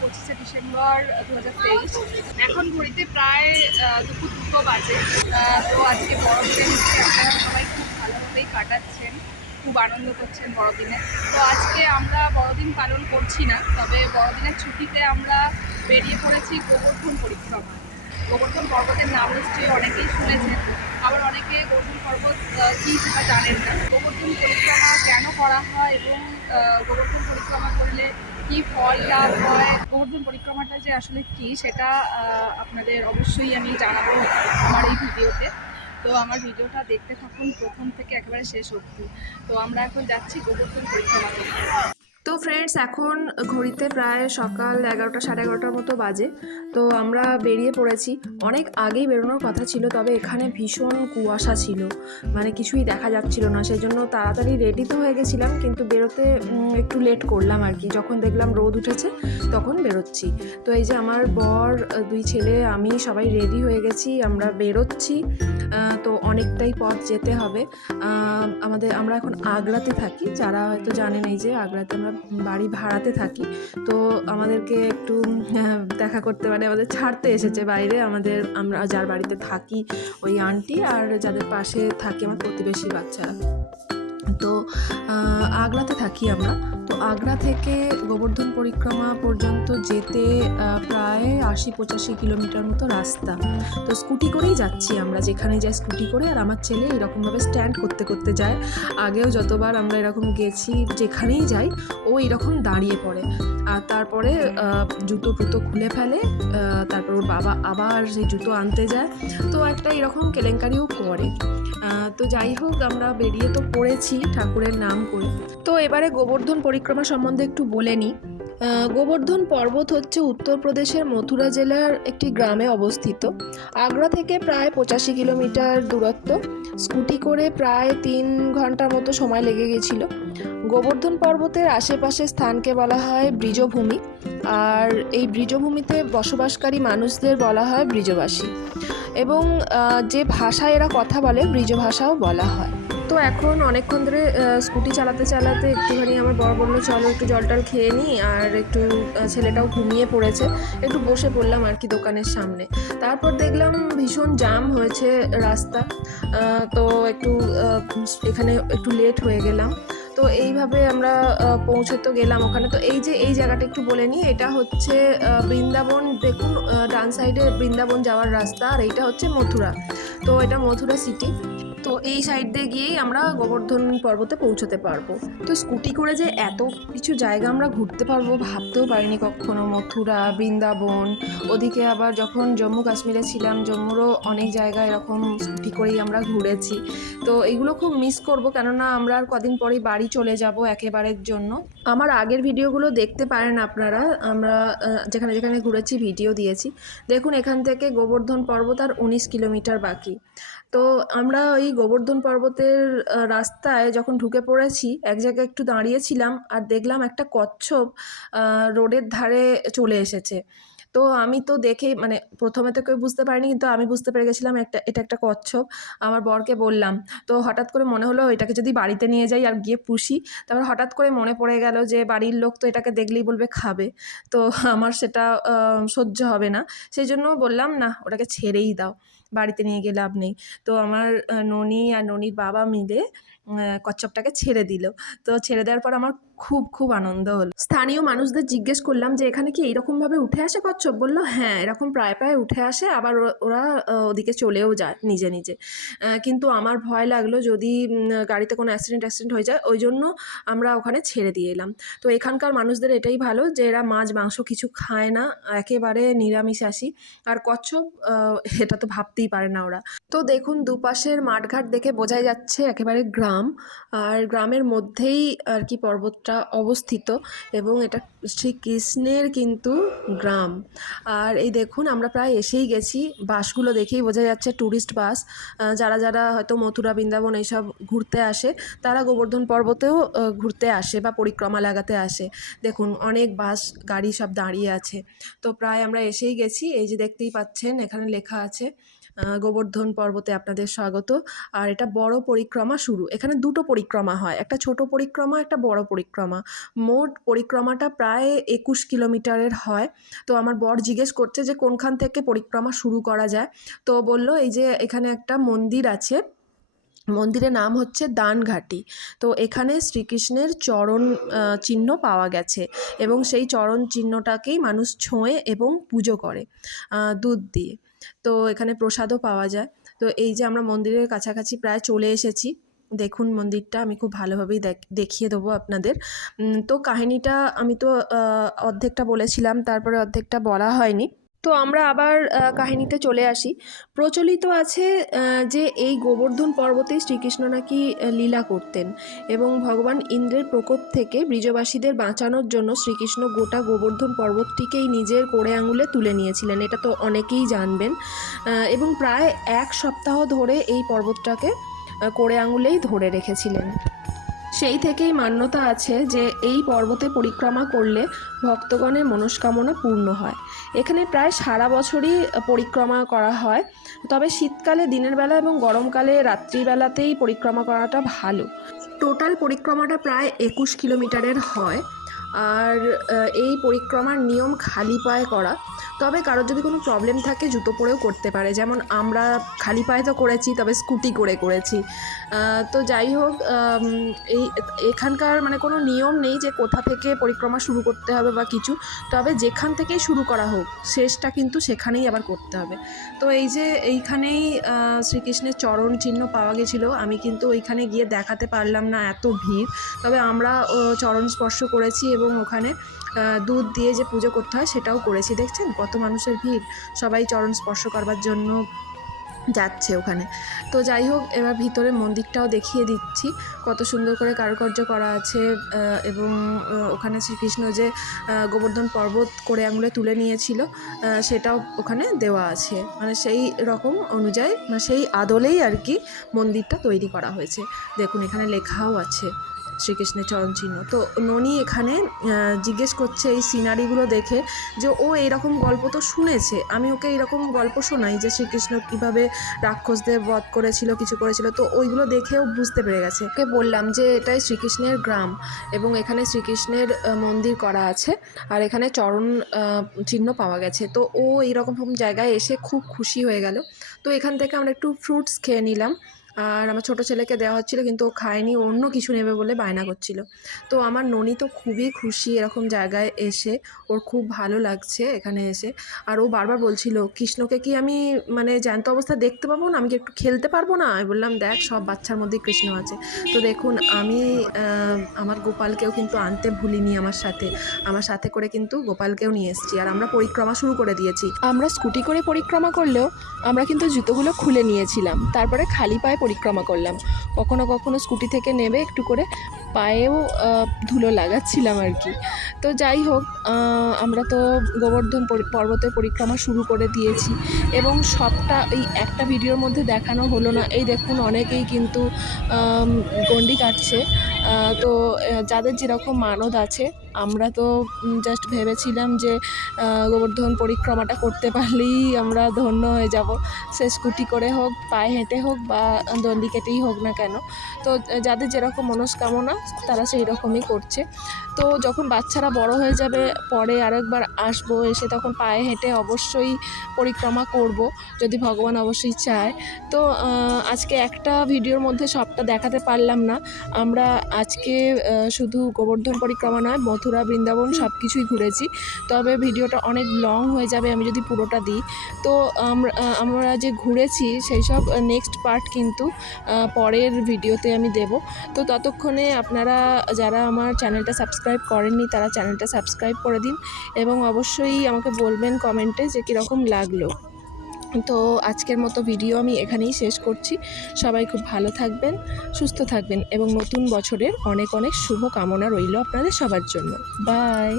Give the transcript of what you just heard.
পঁচিশে ডিসেম্বর দু তেইশ। এখন ঘড়িতে প্রায় দুপুর দুটো বাজে। তো আজকে বড়দিন আপনারা সবাই খুব ভালোভাবেই কাটাচ্ছেন, খুব আনন্দ করছেন বড়দিনে। তো আজকে আমরা বড়দিন পালন করছি না, তবে বড়দিনের ছুটিতে আমরা বেরিয়ে পড়েছি গোবর্ধন পরিক্রমা গোবর্ধন পর্বতের নাম নিশ্চয়ই অনেকেই শুনেছেন। আবার অনেকে গোবর্ধন পর্বত কি সেটা জানেন না। গোবর্ধন পরিক্রমা কেন করা হয় এবং গোবর্ধন পরিক্রমা করলে কি ফল লাভ হয়? গোবর্ধন পরিক্রমাটা যে আসলে কি সেটা আপনাদের অবশ্যই আমি জানাব আমার এই ভিডিওতে। তো আমার ভিডিওটা দেখতে থাকুন প্রথম থেকে একেবারে শেষ অবধি। তো আমরা এখন যাচ্ছি গোবর্ধন পরিক্রমা করতে। তো ফ্রেন্ডস এখন ঘড়িতে প্রায় সকাল এগারোটা, সাড়ে এগারোটার মতো বাজে। তো আমরা বেরিয়ে পড়েছি। অনেক আগেই বেরোনোর কথা ছিল, তবে এখানে ভীষণ কুয়াশা ছিল। মানে কিছুই দেখা যাচ্ছিল না সেই জন্য তাড়াতাড়ি রেডি তো হয়ে গেছিলাম, কিন্তু বেরোতে একটু লেট করলাম আর কি। যখন দেখলাম রোদ উঠেছে, তখন বেরোচ্ছি। তো এই যে আমার বর, দুই ছেলে, আমি সবাই রেডি হয়ে গেছি, আমরা বেরোচ্ছি। তো অনেকটাই পথ যেতে হবে। আমাদের, আমরা এখন আগ্রাতে থাকি, যারা হয়তো জানেন এই যে আগ্রাতে আমরা বাড়ি ভাড়াতে থাকি। তো আমাদেরকে একটু দেখা করতে পারে, আমাদের ছাড়তে এসেছে বাইরে। আমাদের, আমরা যার বাড়িতে থাকি, ওই আন্টি আর যাদের পাশে থাকি আমার প্রতিবেশী বাচ্চারা। তো আগ্রাতে থাকি আমরা। তো আগ্রা থেকে গোবর্ধন পরিক্রমা পর্যন্ত যেতে প্রায় আশি পঁচাশি কিলোমিটার মতো রাস্তা। তো স্কুটি করেই যাচ্ছি আমরা, যেখানে যাই স্কুটি করে আর আমার ছেলে এরকমভাবে স্ট্যান্ড করতে করতে যায়। আগেও যতবার আমরা এরকম গেছি, যেখানেই যাই, ও এরকম দাঁড়িয়ে পড়ে। আর তারপরে জুতো ফুতো খুলে ফেলে তারপর ওর বাবা আবার সেই জুতো আনতে যায়। তো একটা এরকম কেলেঙ্কারিও করে। তো যাই হোক, আমরা বেরিয়ে তো পড়েছি। ঠাকুরের নাম করে। তো এবারে গোবর্ধন পরিক্রমা সম্বন্ধে একটু বলে নিই। গোবর্ধন পর্বত হচ্ছে উত্তরপ্রদেশের মথুরা জেলার একটি গ্রামে অবস্থিত। আগ্রা থেকে প্রায় পঁচাশি কিলোমিটার দূরত্ব। স্কুটি করে প্রায় তিন ঘণ্টার মতো সময় লেগে গেছিল। গোবর্ধন পর্বতের আশেপাশে স্থানকে বলা হয় ব্রিজভূমি। আর এই ব্রিজভূমিতে বসবাসকারী মানুষদের বলা হয় ব্রিজবাসী। এবং যে ভাষায় এরা কথা বলে ব্রিজ ভাষাও বলা হয়। তো এখন অনেকক্ষণ ধরে স্কুটি চালাতে চালাতে একটুখানি আমার বড় বলল চলো একটু জল টল খেয়ে নিই আর একটু ছেলেটাও ঘুমিয়ে পড়েছে। একটু বসে পড়লাম আর কি দোকানের সামনে। তারপর দেখলাম ভীষণ জাম হয়েছে রাস্তা। তো একটু এখানে একটু লেট হয়ে গেলাম। তো এইভাবে আমরা আহ, পৌঁছে তো গেলাম ওখানে। তো এই যে এই জায়গাটা একটু বলে নিই এটা হচ্ছে বৃন্দাবন দেখুন ডান সাইডে বৃন্দাবন যাওয়ার রাস্তা। আর এইটা হচ্ছে মথুরা। তো এটা মথুরা সিটি তো এই সাইড দিয়ে গিয়েই আমরা গোবর্ধন পর্বতে পৌঁছতে পারব। তো স্কুটি করে যে এত কিছু জায়গা আমরা ঘুরতে পারব ভাবতেও পারিনি কখনো। মথুরা, বৃন্দাবন, ওদিকে আবার যখন জম্মু কাশ্মীরে ছিলাম, জম্মুরও অনেক জায়গা এরকম স্কুটি করেই আমরা ঘুরেছি। তো এগুলো খুব মিস করব, কেননা আমরা আর কদিন পরেই বাড়ি চলে যাব একেবারের জন্য। আমার আগের ভিডিওগুলো দেখতে পারেন আপনারা। আমরা যেখানে যেখানে ঘুরেছি ভিডিও দিয়েছি। দেখুন, এখান থেকে গোবর্ধন পর্বত আর উনিশ কিলোমিটার বাকি। তো আমরা ওই গোবর্ধন পর্বতের রাস্তায় যখন ঢুকে পড়েছি, এক জায়গায় একটু দাঁড়িয়েছিলাম আর দেখলাম একটা কচ্ছপ রোডের ধারে চলে এসেছে। তো আমি তো দেখে মানে প্রথমে তো কেউ বুঝতে পারিনি, কিন্তু আমি বুঝতে পেরে গেছিলাম একটা, এটা একটা কচ্ছপ। আমার বরকে বললাম, তো হঠাৎ করে মনে হলো এটাকে যদি বাড়িতে নিয়ে যাই আর গিয়ে পুষি? তারপর হঠাৎ করে মনে পড়ে গেল যে বাড়ির লোক তো এটাকে দেখলেই বলবে খাবে। তো আমার সেটা সহ্য হবে না। সেই জন্য বললাম, না, ওটাকে ছেড়েই দাও। বাড়িতে নিয়ে গিয়ে লাভ নেই। তো আমার ননি আর ননির বাবা মিলে কচ্ছপটাকে ছেড়ে দিল। তো ছেড়ে দেওয়ার পর আমার খুব খুব আনন্দ হলো। স্থানীয় মানুষদের জিজ্ঞেস করলাম যে, এখানে কি এইরকমভাবে উঠে আসে কচ্ছপ? বলল হ্যাঁ এরকম প্রায় প্রায় উঠে আসে। আবার ওরা ওদিকে চলেও যায় নিজে নিজে। কিন্তু আমার ভয় লাগল যদি গাড়িতে কোনো অ্যাক্সিডেন্ট অ্যাক্সিডেন্ট হয়ে যায়, ওই জন্য আমরা ওখানে ছেড়ে দিয়ে এলাম। তো এখানকার মানুষদের এটাই ভালো যে, এরা মাছ, মাংস কিছু খায় না, একেবারে নিরামিষাশী আর কচ্ছপ এটা তো ভাবতেই পারে না ওরা। তো দেখুন, দুপাশের মাঠঘাট দেখে বোঝাই যাচ্ছে একেবারে গ্রাম। আর গ্রামের মধ্যেই আর কি পর্বতটা অবস্থিত এবং এটা শ্রীকৃষ্ণের কিন্তু গ্রাম। আর এই দেখুন, আমরা প্রায় এসেই গেছি। বাসগুলো দেখেই বোঝা যাচ্ছে ট্যুরিস্ট বাস। যারা যারা হয়তো মথুরা, বৃন্দাবন এইসব ঘুরতে আসে, তারা গোবর্ধন পর্বতেও ঘুরতে আসে বা পরিক্রমা লাগাতে আসে। দেখুন, অনেক বাস, গাড়ি সব দাঁড়িয়ে আছে। তো প্রায় আমরা এসেই গেছি। এই যে দেখতেই পাচ্ছেন, এখানে লেখা আছে গোবর্ধন পর্বতে আপনাদের স্বাগত। আর এটা বড় পরিক্রমা শুরু। এখানে দুটো পরিক্রমা হয়। একটা ছোট পরিক্রমা, একটা বড় পরিক্রমা। মোট পরিক্রমাটা প্রায় একুশ কিলোমিটারের হয়। তো আমার বর জিজ্ঞেস করছে যে কোনখান থেকে পরিক্রমা শুরু করা যায়। তো বলল, এই যে এখানে একটা মন্দির আছে। মন্দিরের নাম হচ্ছে দানঘাটি। তো এখানে শ্রীকৃষ্ণের চরণ চিহ্ন পাওয়া গেছে এবং সেই চরণ চিহ্নটাকেই মানুষ ছোঁয়ে এবং পুজো করে দুধ দিয়ে। তো এখানে প্রসাদও পাওয়া যায়। তো এই যে আমরা মন্দিরের কাছাকাছি প্রায় চলে এসেছি, দেখুন মন্দিরটা, আমি খুব ভালোভাবেই দেখ- দেখিয়ে দেবো আপনাদের। তো কাহিনীটা আমি তো অর্ধেকটা বলেছিলাম, তারপরে অর্ধেকটা বলা হয়নি। তো আমরা আবার কাহিনীতে চলে আসি। প্রচলিত আছে যে এই গোবর্ধন পর্বতে শ্রীকৃষ্ণ নাকি লীলা করতেন এবং ভগবান ইন্দ্রের প্রকোপ থেকে ব্রিজবাসীদের বাঁচানোর জন্য শ্রীকৃষ্ণ গোটা গোবর্ধন পর্বতটিকেই নিজের কোড়ে আঙুলে তুলে নিয়েছিলেন। এটা তো অনেকেই জানবেন। এবং প্রায় এক সপ্তাহ ধরে এই পর্বতটাকে কোড়ে আঙুলেই ধরে রেখেছিলেন। সেই থেকেই মান্যতা আছে যে এই পর্বতে পরিক্রমা করলে ভক্তগণের মনস্কামনা পূর্ণ হয়। এখানে প্রায় সারা বছরই পরিক্রমা করা হয়। তবে শীতকালে, দিনের বেলা এবং গরমকালে রাত্রিবেলাতেই পরিক্রমা করাটা ভালো। টোটাল পরিক্রমাটা প্রায় একুশ কিলোমিটারের হয়। আর এই পরিক্রমার নিয়ম খালি পায়ে করা। তবে কারোর যদি কোনো প্রবলেম থাকে, জুতো পরেও করতে পারে। যেমন আমরা খালি পায়ে তো করেছি, তবে স্কুটি করে করেছি। তো যাই হোক এই এখানকার মানে কোনো নিয়ম নেই যে কোথা থেকে পরিক্রমা শুরু করতে হবে বা কিছু। তবে যেখান থেকেই শুরু করা হোক, শেষটা কিন্তু সেখানেই আবার করতে হবে। তো এই যে এইখানেই শ্রীকৃষ্ণের চরণ চিহ্ন পাওয়া গেছিল। আমি কিন্তু ওইখানে গিয়ে দেখাতে পারলাম না এত ভিড়। তবে আমরা চরণ স্পর্শ করেছি এবং ওখানে দুধ দিয়ে যে পুজো করতে হয় সেটাও করেছি। দেখছেন? কত মানুষের ভিড়। সবাই চরণ স্পর্শ করবার জন্য যাচ্ছে ওখানে। তো যাই হোক, এবার ভিতরে মন্দিরটাও দেখিয়ে দিচ্ছি। কত সুন্দর করে কারুকার্য করা আছে এবং ওখানে শ্রীকৃষ্ণ যে গোবর্ধন পর্বত করে আঙুলে তুলে নিয়েছিল সেটাও ওখানে দেওয়া আছে। মানে সেই রকম অনুযায়ী মানে সেই আদলেই আর কি মন্দিরটা তৈরি করা হয়েছে। দেখুন, এখানে লেখাও আছে। শ্রীকৃষ্ণের চরণ চিহ্ন তো ননি এখানে জিজ্ঞেস করছে এই সিনারিগুলো দেখে যে ও এইরকম গল্প তো শুনেছে, আমি ওকে এইরকম গল্প শোনাই যে শ্রীকৃষ্ণ কীভাবে রাক্ষসদের বধ করেছিল, কিছু করেছিল, তো ওইগুলো দেখেও বুঝতে পেরে গেছে। ওকে বললাম যে এটাই শ্রীকৃষ্ণের গ্রাম এবং এখানে শ্রীকৃষ্ণের মন্দির করা আছে আর এখানে চরণ চিহ্ন পাওয়া গেছে। তো ও এইরকম জায়গায় এসে খুব খুশি হয়ে গেল। তো এখান থেকে আমরা একটু ফ্রুটস খেয়ে নিলাম। আর আমার ছোটো ছেলেকে দেওয়া হচ্ছিল, কিন্তু ও খায়নি অন্য কিছু নেবে বলে বায়না করছিল। তো আমার ননি তো খুবই খুশি এরকম জায়গায় এসে, ওর খুব ভালো লাগছে এখানে এসে। আর ও বারবার বলছিল, কৃষ্ণকে কি আমি মানে জ্যান্ত অবস্থা দেখতে পাবো না? আমি কি একটু খেলতে পারব না? আমি বললাম, দেখ, সব বাচ্চার মধ্যেই কৃষ্ণ আছে। তো দেখুন, আমি আমার গোপালকেও কিন্তু আনতে ভুলিনি আমার সাথে। আমার সাথে করে কিন্তু গোপালকেও নিয়ে এসেছি। আর আমরা পরিক্রমা শুরু করে দিয়েছি। আমরা স্কুটি করে পরিক্রমা করলেও আমরা কিন্তু জুতোগুলো খুলে নিয়েছিলাম। তারপরে খালি পায়ে পরিক্রমা করলাম। কখনো কখনো স্কুটি থেকে নেবে একটু করে পায়েও ধুলো লাগাচ্ছিলাম আর কি। তো যাই হোক আমরা তো গোবর্ধন পরি- পর্বতের পরিক্রমা শুরু করে দিয়েছি এবং সবটা এই একটা ভিডিওর মধ্যে দেখানো হলো না। এই দেখুন অনেকেই কিন্তু গণ্ডি কাটছে। তো যাদের যেরকম মানদ আছে আমরা তো জাস্ট ভেবেছিলাম যে গোবর্ধন পরিক্রমাটা করতে পারলেই আমরা ধন্য হয়ে যাব। সে স্কুটি করে হোক, পায়ে হেঁটে হোক বা দণ্ডি কেটেই হোক না কেন। তো, যাদের যেরকম মনস্কামনা, তারা সেই রকমই করছে। তো, যখন বাচ্চারা বড় হয়ে যাবে, পরে আরেকবার আসব এসে তখন পায়ে হেঁটে অবশ্যই পরিক্রমা করব, যদি ভগবান অবশ্যই চায়। তো আজকে একটা ভিডিওর মধ্যে সবটা দেখাতে পারলাম না। আমরা আজকে শুধু গোবর্ধন পরিক্রমা নয় মথুরা বৃন্দাবন সব কিছুই ঘুরেছি। তবে ভিডিওটা অনেক লং হয়ে যাবে আমি যদি পুরোটা দিই। তো আমরা আমরা যে ঘুরেছি সেই সব নেক্সট পার্ট কিন্তু পরের ভিডিওতে আমি দেব। তো ততক্ষণে আপনারা যারা আমার চ্যানেলটা সাবস্ক্রাইব করেননি তারা চ্যানেলটা সাবস্ক্রাইব করে দিন এবং অবশ্যই আমাকে বলবেন কমেন্টে যে কীরকম লাগল। তো আজকের মতো ভিডিও আমি এখানেই শেষ করছি। সবাই খুব ভালো থাকবেন, সুস্থ থাকবেন এবং নতুন বছরের অনেক অনেক শুভ কামনা রইল আপনাদের সবার জন্য। বাই